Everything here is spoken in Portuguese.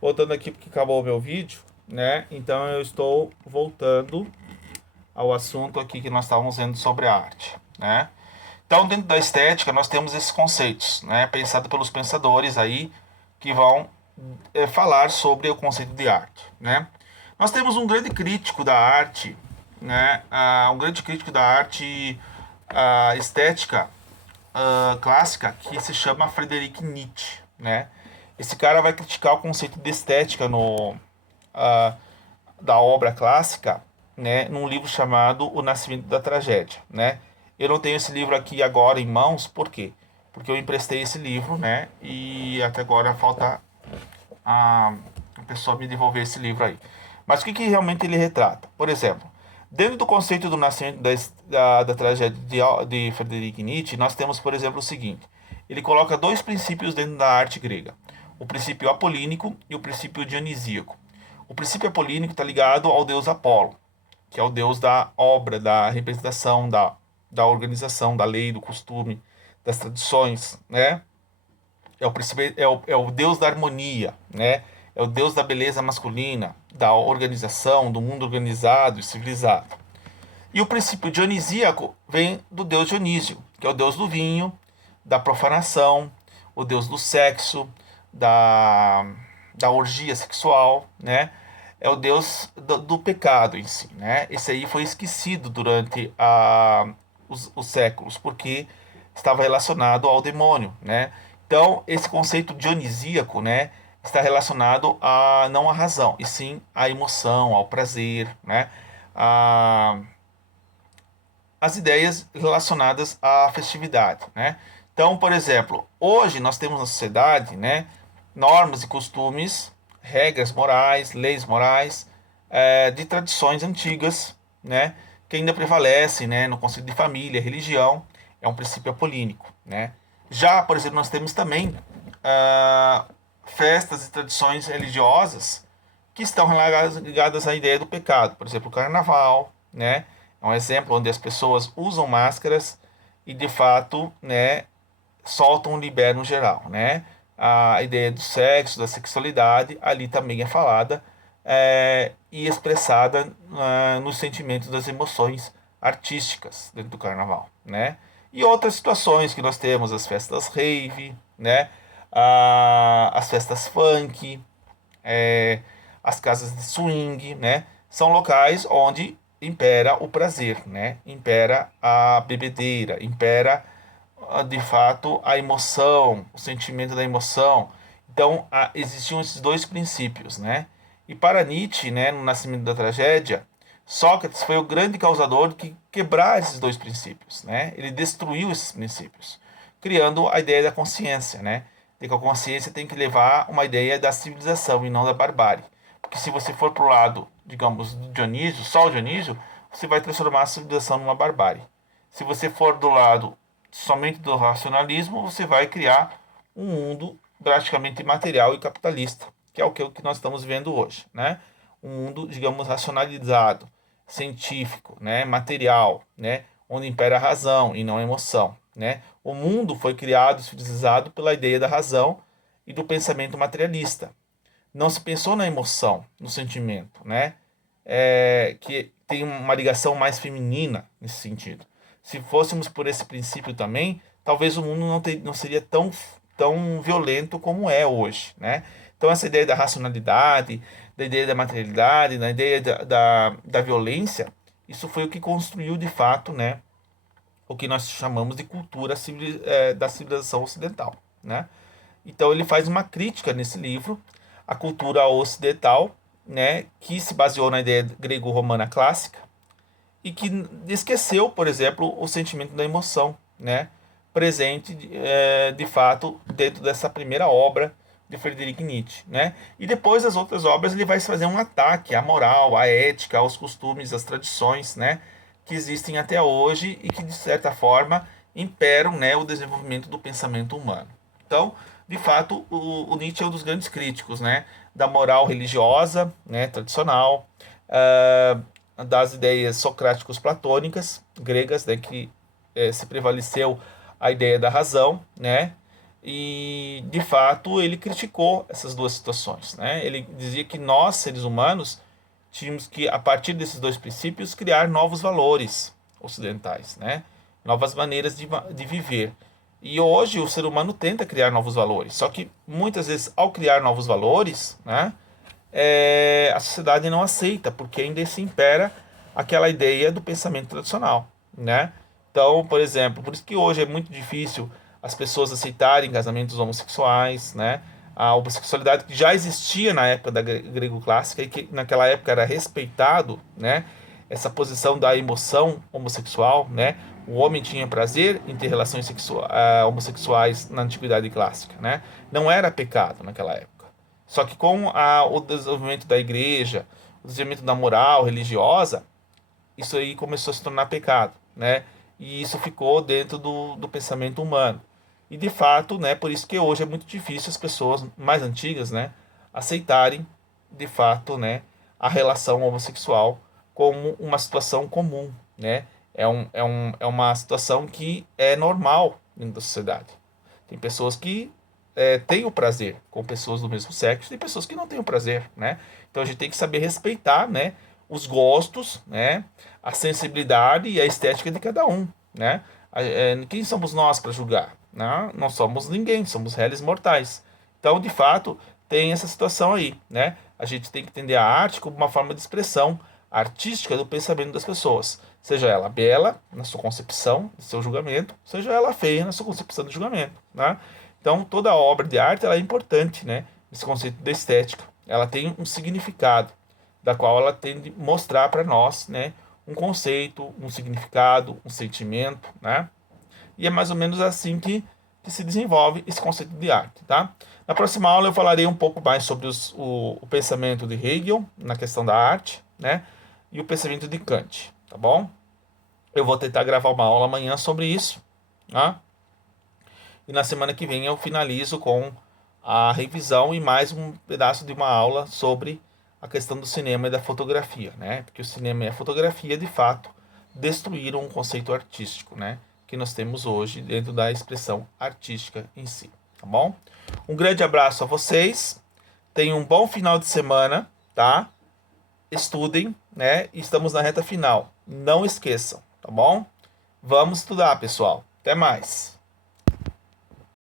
Voltando aqui porque acabou o meu vídeo, né? Então eu estou voltando ao assunto aqui que nós estávamos vendo sobre a arte, né? Então, dentro da estética, nós temos esses conceitos, né? Pensado pelos pensadores aí que vão falar sobre o conceito de arte, né? Nós temos um grande crítico da arte, né? Um grande crítico da arte estética clássica que se chama Friedrich Nietzsche, né? Esse cara vai criticar o conceito de estética ah, da obra clássica, né, num livro chamado O Nascimento da Tragédia, né? Eu não tenho esse livro aqui agora em mãos, por quê? Porque eu emprestei esse livro, né? E até agora falta a pessoa me devolver esse livro aí. Mas o que, que realmente ele retrata? Por exemplo, dentro do conceito do nascimento da tragédia de Friedrich Nietzsche, nós temos, por exemplo, o seguinte: ele coloca dois princípios dentro da arte grega: o princípio apolínico e o princípio dionisíaco. O princípio apolínico está ligado ao deus Apolo, que é o deus da obra, da representação, da organização, da lei, do costume, das tradições, né? É o deus da harmonia, né? É o deus da beleza masculina, da organização, do mundo organizado e civilizado. E o princípio dionisíaco vem do deus Dionísio, que é o deus do vinho, da profanação, o deus do sexo, da, da orgia sexual, né? É o deus do pecado em si, né? Esse aí foi esquecido durante os séculos, porque estava relacionado ao demônio, né? Então, esse conceito dionisíaco, né, está relacionado a não à razão, e sim à emoção, ao prazer, né? A, as ideias relacionadas à festividade, né? Então, por exemplo, hoje nós temos na sociedade, né, normas e costumes, regras morais, leis morais, de tradições antigas, né, que ainda prevalecem, né, no conceito de família, religião, é um princípio apolínico, né? Já, por exemplo, nós temos também festas e tradições religiosas que estão ligadas à ideia do pecado. Por exemplo, o carnaval, né? É um exemplo onde as pessoas usam máscaras e de fato, né, soltam, liberam geral, né? A ideia do sexo, da sexualidade, ali também é falada e expressada nos sentimentos das emoções artísticas dentro do carnaval, né? E outras situações que nós temos, as festas rave, né? As festas funk, é, as casas de swing, né? São locais onde impera o prazer, né? Impera a bebedeira, impera de fato a emoção, o sentimento da emoção. Então existiam esses dois princípios, né? E para Nietzsche, né, no Nascimento da Tragédia, Sócrates foi o grande causador de quebrar esses dois princípios, né? Ele destruiu esses princípios, criando a ideia da consciência, né? De que a consciência tem que levar uma ideia da civilização e não da barbárie. Porque se você for para o lado, digamos, do Dionísio, só o Dionísio, você vai transformar a civilização numa barbárie. Se você for do lado somente do racionalismo, você vai criar um mundo drasticamente material e capitalista, que é o que nós estamos vendo hoje, né? Um mundo, digamos, racionalizado, científico, né? Material, né? Onde impera a razão e não a emoção, né? O mundo foi criado e civilizado pela ideia da razão e do pensamento materialista. Não se pensou na emoção, no sentimento, né? Que tem uma ligação mais feminina nesse sentido. Se fôssemos por esse princípio também, talvez o mundo não seria tão violento como é hoje, né? Então essa ideia da racionalidade, da ideia da materialidade, da ideia da violência, isso foi o que construiu de fato, né, o que nós chamamos de cultura da civilização ocidental, né? Então ele faz uma crítica nesse livro à cultura ocidental, né, que se baseou na ideia grego-romana clássica e que esqueceu, por exemplo, o sentimento da emoção, né, presente de fato dentro dessa primeira obra de Friedrich Nietzsche, né? E depois as outras obras ele vai fazer um ataque à moral, à ética, aos costumes, às tradições, né, que existem até hoje e que de certa forma imperam, né, o desenvolvimento do pensamento humano. Então, de fato, o Nietzsche é um dos grandes críticos, né, da moral religiosa, né, tradicional, das ideias socráticos platônicas gregas, né, que se prevaleceu a ideia da razão, né, E, de fato, ele criticou essas duas situações, né? Ele dizia que nós, seres humanos, tínhamos que, a partir desses dois princípios, criar novos valores ocidentais, né? Novas maneiras de viver. E hoje o ser humano tenta criar novos valores, só que muitas vezes, ao criar novos valores, né, a sociedade não aceita, porque ainda se impera aquela ideia do pensamento tradicional, né? Então, por exemplo, por isso que hoje é muito difícil as pessoas aceitarem casamentos homossexuais, né? A homossexualidade que já existia na época da grego clássica e que naquela época era respeitado, né? Essa posição da emoção homossexual, né? O homem tinha prazer em ter relações homossexuais na antiguidade clássica, né? Não era pecado naquela época. Só que com o desenvolvimento da igreja, o desenvolvimento da moral religiosa, isso aí começou a se tornar pecado, né? E isso ficou dentro do pensamento humano. E de fato, né, por isso que hoje é muito difícil as pessoas mais antigas, né, aceitarem de fato, né, a relação homossexual como uma situação comum, né? É uma situação que é normal dentro da sociedade. Tem pessoas que têm o prazer com pessoas do mesmo sexo, tem pessoas que não têm o prazer, né? Então a gente tem que saber respeitar, né, os gostos, né, a sensibilidade e a estética de cada um, né? Quem somos nós para julgar? Né? Não somos ninguém, somos réis mortais. Então, de fato, tem essa situação aí, né? A gente tem que entender a arte como uma forma de expressão artística do pensamento das pessoas, seja ela bela na sua concepção, no seu julgamento, seja ela feia na sua concepção de julgamento, né? Então, toda obra de arte ela é importante, né? Esse conceito de estética, ela tem um significado, da qual ela tem de mostrar para nós, né, um conceito, um significado, um sentimento, né? E é mais ou menos assim que se desenvolve esse conceito de arte, tá? Na próxima aula eu falarei um pouco mais sobre o pensamento de Hegel na questão da arte, né? E o pensamento de Kant, tá bom? Eu vou tentar gravar uma aula amanhã sobre isso, tá? E na semana que vem eu finalizo com a revisão e mais um pedaço de uma aula sobre a questão do cinema e da fotografia, né? Porque o cinema e a fotografia, de fato, destruíram um conceito artístico, né? Que nós temos hoje dentro da expressão artística em si, tá bom? Um grande abraço a vocês, tenham um bom final de semana, tá? Estudem, né? Estamos na reta final, não esqueçam, tá bom? Vamos estudar, pessoal. Até mais.